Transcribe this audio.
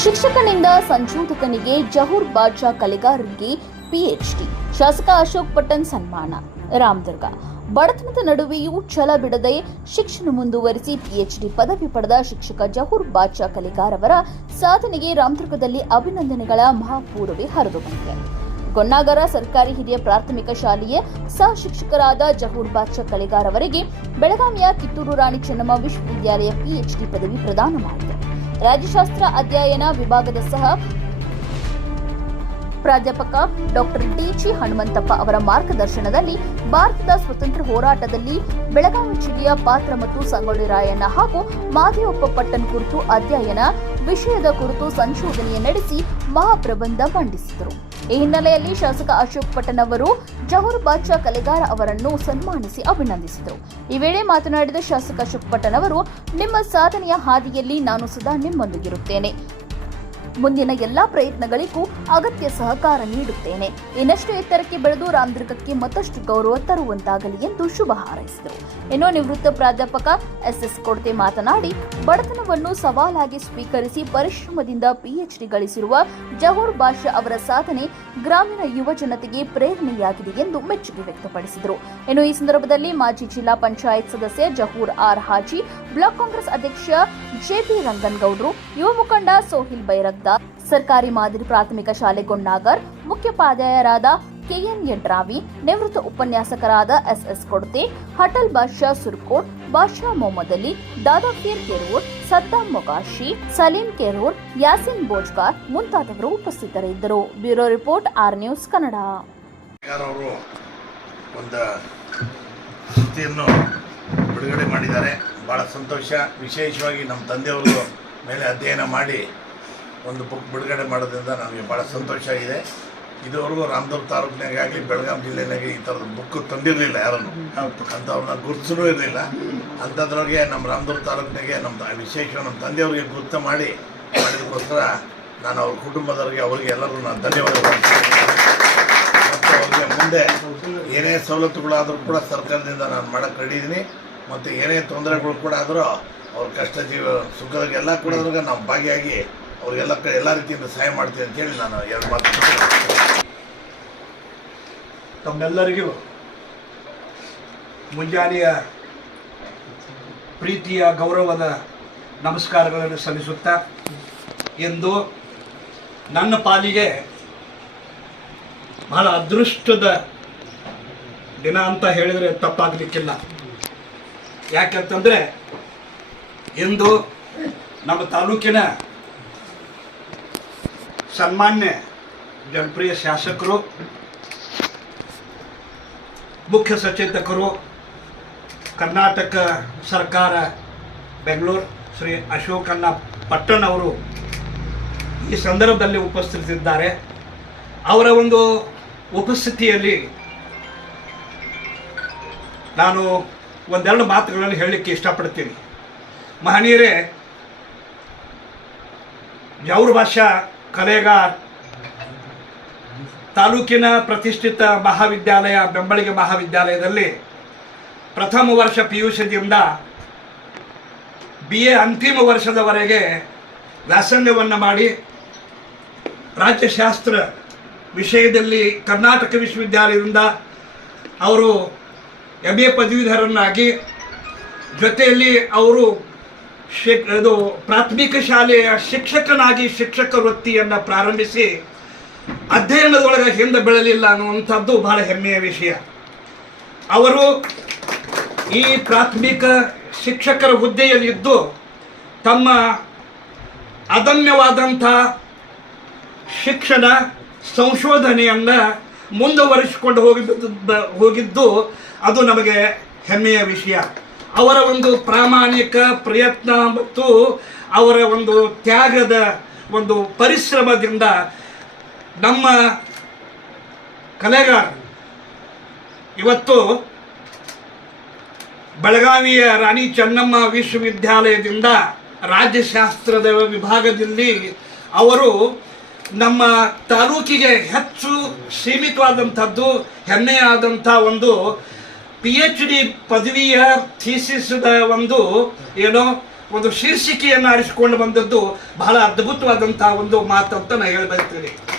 ಶಿಕ್ಷಕನಿಂದ ಸಂಶೋಧಕನಿಗೆ Zahoor ಬಾದ್ಶಾ ಕಲೆಗಾರರಿಗೆ PhD. ಶಾಸಕ ಅಶೋಕ್ ಪಟ್ಟಣ್ ಸನ್ಮಾನ. ರಾಮದುರ್ಗ. ಬಡತನದ ನಡುವೆಯೂ ಛಲ ಬಿಡದೆ ಶಿಕ್ಷಣ ಮುಂದುವರಿಸಿ ಪಿಎಚ್ಡಿ ಪದವಿ ಪಡೆದ ಶಿಕ್ಷಕ ಜಹೂರ್ ಬಾದ್ಶಾ ಕಲೆಗಾರ್ ಅವರ ಸಾಧನೆಗೆ ರಾಮದುರ್ಗದಲ್ಲಿ ಅಭಿನಂದನೆಗಳ ಮಹಾಪೂರವೇ ಹರಿದು ಬಂದಿದೆ. ಗೊನ್ನಾಗರ ಸರ್ಕಾರಿ ಹಿರಿಯ ಪ್ರಾಥಮಿಕ ಶಾಲೆಯ ಸಹ ಶಿಕ್ಷಕರಾದ ಜಹೂರ್ ಬಾದ್ಶಾ ಕಲೆಗಾರ್ ಅವರಿಗೆ ಬೆಳಗಾವಿಯ ಕಿತ್ತೂರು ರಾಣಿ ಚೆನ್ನಮ್ಮ ವಿಶ್ವವಿದ್ಯಾಲಯ ಪಿಎಚ್ಡಿ ಪದವಿ ಪ್ರದಾನ ಮಾಡಿದೆ. ರಾಜ್ಯಶಾಸ್ತ್ರ ಅಧ್ಯಯನ ವಿಭಾಗದ ಸಹ ಪ್ರಾಧ್ಯಾಪಕ ಡಾಕ್ಟರ್ ಟಿ.ಜಿ. ಹನುಮಂತಪ್ಪ ಅವರ ಮಾರ್ಗದರ್ಶನದಲ್ಲಿ ಭಾರತದ ಸ್ವತಂತ್ರ ಹೋರಾಟದಲ್ಲಿ ಬೆಳಗಾವಿ ಜಿಲ್ಲೆಯ ಪಾತ್ರ ಮತ್ತು ಸಂಗೊಳ್ಳಿ ರಾಯಣ್ಣ ಹಾಗೂ ಮಾದೇವಪ್ಪ ಪಟ್ಟಣ್ ಕುರಿತು ಅಧ್ಯಯನ ವಿಷಯದ ಕುರಿತು ಸಂಶೋಧನೆ ನಡೆಸಿ ಮಹಾಪ್ರಬಂಧ ಮಂಡಿಸಿದರು. ಈ ಹಿನ್ನೆಲೆಯಲ್ಲಿ ಶಾಸಕ ಅಶೋಕ್ ಪಟ್ಟಣ್ ಅವರು ಜಹೂರ್ ಬಾದ್ಶಾ ಕಲೆಗಾರ್ ಅವರನ್ನು ಸನ್ಮಾನಿಸಿ ಅಭಿನಂದಿಸಿದರು. ಈ ವೇಳೆ ಮಾತನಾಡಿದ ಶಾಸಕ ಅಶೋಕ್ ಪಟ್ಟಣ್ ಅವರು, ನಿಮ್ಮ ಸಾಧನೆಯ ಹಾದಿಯಲ್ಲಿ ನಾನು ಸದಾ ನಿಮ್ಮೊಂದಿಗಿರುತ್ತೇನೆ. ಮುಂದಿನ ಎಲ್ಲಾ ಪ್ರಯತ್ನಗಳಿಗೂ ಅಗತ್ಯ ಸಹಕಾರ ನೀಡುತ್ತೇನೆ. ಇನ್ನಷ್ಟು ಎತ್ತರಕ್ಕೆ ಬೆಳೆದು ರಾಮದುರ್ಗಕ್ಕೆ ಮತ್ತಷ್ಟು ಗೌರವ ತರುವಂತಾಗಲಿ ಎಂದು ಶುಭ ಹಾರೈಸಿದರು. ಇನ್ನು ನಿವೃತ್ತ ಪ್ರಾಧ್ಯಾಪಕ ಎಸ್.ಎಸ್. ಕೊಡ್ತೆ ಮಾತನಾಡಿ, ಬಡತನವನ್ನು ಸವಾಲಾಗಿ ಸ್ವೀಕರಿಸಿ ಪರಿಶ್ರಮದಿಂದ ಪಿಎಚ್ಡಿ ಗಳಿಸಿರುವ ಜಹೂರ್ ಬಾದ್ಶಾ ಅವರ ಸಾಧನೆ ಗ್ರಾಮೀಣ ಯುವ ಜನತೆಗೆ ಪ್ರೇರಣೆಯಾಗಿದೆ ಎಂದು ಮೆಚ್ಚುಗೆ ವ್ಯಕ್ತಪಡಿಸಿದರು. ಇನ್ನು ಈ ಸಂದರ್ಭದಲ್ಲಿ ಮಾಜಿ ಜಿಲ್ಲಾ ಪಂಚಾಯತ್ ಸದಸ್ಯ ಜಹೂರ್ ಆರ್ ಹಾಜಿ, ಬ್ಲಾಕ್ ಕಾಂಗ್ರೆಸ್ ಅಧ್ಯಕ್ಷ ಜೆಪಿ ರಂಗನಗೌಡರು, ಯುವ ಮುಖಂಡ ಸೋಹಿಲ್ ಬೈರಗ್ದಾರ್, ಸರ್ಕಾರಿ ಮಾದರಿ ಪ್ರಾಥಮಿಕ ಶಾಲೆ ಗೊನ್ನಾಗರ್ ಮುಖ್ಯೋಪಾಧ್ಯಾಯರಾದ ಕೆಎನ್ ಯಡ್ರಾವಿ, ನಿವೃತ್ತ ಉಪನ್ಯಾಸಕರಾದ ಎಸ್.ಎಸ್. ಕೊಡ್ತೆ, ಹಟಲ್ ಬಾದ್ಶಾ ಸುರ್ಕೋಟ್, ಬಾದ್ಶಾ ಮೊಹಮ್ಮದ್ ಅಲಿ, ದಾದಾಫೀರ್ ಕೆರೂರ್, ಸದ್ದಾಂ ಮೊಗಾಶಿ, ಸಲೀಂ ಕೆರೂರ್, ಯಾಸಿನ್ ಬೋಜ್ಗಾರ್ ಮುಂತಾದವರು ಉಪಸ್ಥಿತರಿದ್ದರು. Bureau report, R news Kannada. ಬಿಡುಗಡೆ ಮಾಡಿದ್ದಾರೆ. ಬಹಳ ಸಂತೋಷ. ವಿಶೇಷವಾಗಿ ನಮ್ಮ ತಂದೆಯವರು ಮೇಲೆ ಅಧ್ಯಯನ ಮಾಡಿ ಒಂದು ಬುಕ್ ಬಿಡುಗಡೆ ಮಾಡೋದ್ರಿಂದ ನಮಗೆ ಭಾಳ ಸಂತೋಷ ಇದೆ. ಇದುವರೆಗೂ ರಾಮದುರ್ಗ ತಾಲೂಕಿನಾಗಲಿ ಬೆಳಗಾವಿ ಜಿಲ್ಲೆನಾಗೆ ಈ ಥರದ ಬುಕ್ ತಂದಿರಲಿಲ್ಲ, ಯಾರನ್ನು ಅಂಥವ್ರನ್ನ ಗುರುತಿಸೂ ಇರಲಿಲ್ಲ. ಅಂಥದ್ರೊಳಗೆ ನಮ್ಮ ರಾಮದುರ್ಗ ತಾಲೂಕಿನಾಗೆ ವಿಶೇಷವಾಗಿ ನಮ್ಮ ತಂದೆಯವ್ರಿಗೆ ಗುರುತು ಮಾಡಿದಕ್ಕೋಸ್ಕರ ನಾನು ಅವ್ರ ಕುಟುಂಬದವರಿಗೆ ಅವರಿಗೆ ಎಲ್ಲರೂ ನಾನು ಧನ್ಯವಾದಗಳು. ಮತ್ತು ಅವ್ರಿಗೆ ಮುಂದೆ ಏನೇ ಸವಲತ್ತುಗಳಾದರೂ ಕೂಡ ಸರ್ಕಾರದಿಂದ ನಾನು ಮಾಡೋಕ್ಕೆ ರೆಡಿ ಇದ್ದೀನಿ. ಮತ್ತು ಏನೇ ತೊಂದರೆಗಳು ಕೂಡ ಆದರೂ ಅವ್ರ ಕಷ್ಟ ಸುಖದಾಗ ಎಲ್ಲ ಕೂಡ ನಾವು ಭಾಗಿಯಾಗಿ ಅವ್ರಿಗೆಲ್ಲ ಎಲ್ಲ ರೀತಿಯಿಂದ ಸಹಾಯ ಮಾಡ್ತೀನಿ ಅಂತೇಳಿ ನಾನು ಎರಡು ಮಾತು. ತಮ್ಮೆಲ್ಲರಿಗೂ ಮುಂಜಾನೆಯ ಪ್ರೀತಿಯ ಗೌರವದ ನಮಸ್ಕಾರಗಳನ್ನು ಸಲ್ಲಿಸುತ್ತಾ, ಎಂದು ನನ್ನ ಪಾಲಿಗೆ ಬಹಳ ಅದೃಷ್ಟದ ದಿನ ಅಂತ ಹೇಳಿದರೆ ತಪ್ಪಾಗಲಿಕ್ಕಿಲ್ಲ. ಯಾಕಂತಂದರೆ ಇಂದು ನಮ್ಮ ತಾಲೂಕಿನ ಸನ್ಮಾನ್ಯ ಜನಪ್ರಿಯ ಶಾಸಕರು, ಮುಖ್ಯ ಸಚೇತಕರು, ಕರ್ನಾಟಕ ಸರ್ಕಾರ ಬೆಂಗಳೂರು ಶ್ರೀ ಅಶೋಕಣ್ಣ ಪಟ್ಟಣ್ ಅವರು ಈ ಸಂದರ್ಭದಲ್ಲಿ ಉಪಸ್ಥಿತಿದ್ದಾರೆ. ಅವರ ಒಂದು ಉಪಸ್ಥಿತಿಯಲ್ಲಿ ನಾನು ಒಂದೆರಡು ಮಾತುಗಳನ್ನು ಹೇಳಲಿಕ್ಕೆ ಇಷ್ಟಪಡ್ತೀನಿ. ಮಹನೀಯರೇ, ಜಹೂರ್ ಬಾದ್ಶಾ ಕಲೆಗಾರ್ ತಾಲೂಕಿನ ಪ್ರತಿಷ್ಠಿತ ಮಹಾವಿದ್ಯಾಲಯ ಬೆಂಬಳಿಗೆ ಮಹಾವಿದ್ಯಾಲಯದಲ್ಲಿ ಪ್ರಥಮ ವರ್ಷ PUCದಿಂದ BA ಅಂತಿಮ ವರ್ಷದವರೆಗೆ ವ್ಯಾಸಂಗವನ್ನು ಮಾಡಿ ರಾಜ್ಯಶಾಸ್ತ್ರ ವಿಷಯದಲ್ಲಿ ಕರ್ನಾಟಕ ವಿಶ್ವವಿದ್ಯಾಲಯದಿಂದ ಅವರು MA ಪದವೀಧರನ್ನಾಗಿ, ಜೊತೆಯಲ್ಲಿ ಅವರು ಪ್ರಾಥಮಿಕ ಶಾಲೆಯ ಶಿಕ್ಷಕನಾಗಿ ಶಿಕ್ಷಕ ವೃತ್ತಿಯನ್ನು ಪ್ರಾರಂಭಿಸಿ ಅಧ್ಯಯನದೊಳಗೆ ಹಿಂದೆ ಬೀಳಲಿಲ್ಲ ಅನ್ನುವಂಥದ್ದು ಬಹಳ ಹೆಮ್ಮೆಯ ವಿಷಯ. ಅವರು ಈ ಪ್ರಾಥಮಿಕ ಶಿಕ್ಷಕರ ಹುದ್ದೆಯಲ್ಲಿದ್ದು ತಮ್ಮ ಅದಮ್ಯವಾದಂಥ ಶಿಕ್ಷಣ ಸಂಶೋಧನೆಯನ್ನು ಮುಂದುವರಿಸಿಕೊಂಡು ಹೋಗಿದ್ದು ಅದು ನಮಗೆ ಹೆಮ್ಮೆಯ ವಿಷಯ. ಅವರ ಒಂದು ಪ್ರಾಮಾಣಿಕ ಪ್ರಯತ್ನ ಮತ್ತು ಅವರ ಒಂದು ತ್ಯಾಗದ ಒಂದು ಪರಿಶ್ರಮದಿಂದ ನಮ್ಮ ಕಲೆಗಾರ ಇವತ್ತು ಬೆಳಗಾವಿಯ ರಾಣಿ ಚೆನ್ನಮ್ಮ ವಿಶ್ವವಿದ್ಯಾಲಯದಿಂದ ರಾಜ್ಯಶಾಸ್ತ್ರದ ವಿಭಾಗದಲ್ಲಿ ಅವರು ನಮ್ಮ ತಾಲೂಕಿಗೆ ಹೆಚ್ಚು ಸೀಮಿತವಾದಂಥದ್ದು ಹೆಮ್ಮೆಯಾದಂಥ ಒಂದು PhD ಪದವಿಯ ಥೀಸಿಸ್ದ ಒಂದು ಒಂದು ಶೀರ್ಷಿಕೆಯನ್ನು ಆರಿಸಿಕೊಂಡು ಬಂದದ್ದು ಬಹಳ ಅದ್ಭುತವಾದಂತಹ ಒಂದು ಮಾತು ಅಂತ ನಾನು ಹೇಳಬಯಸ್ತೇನೆ.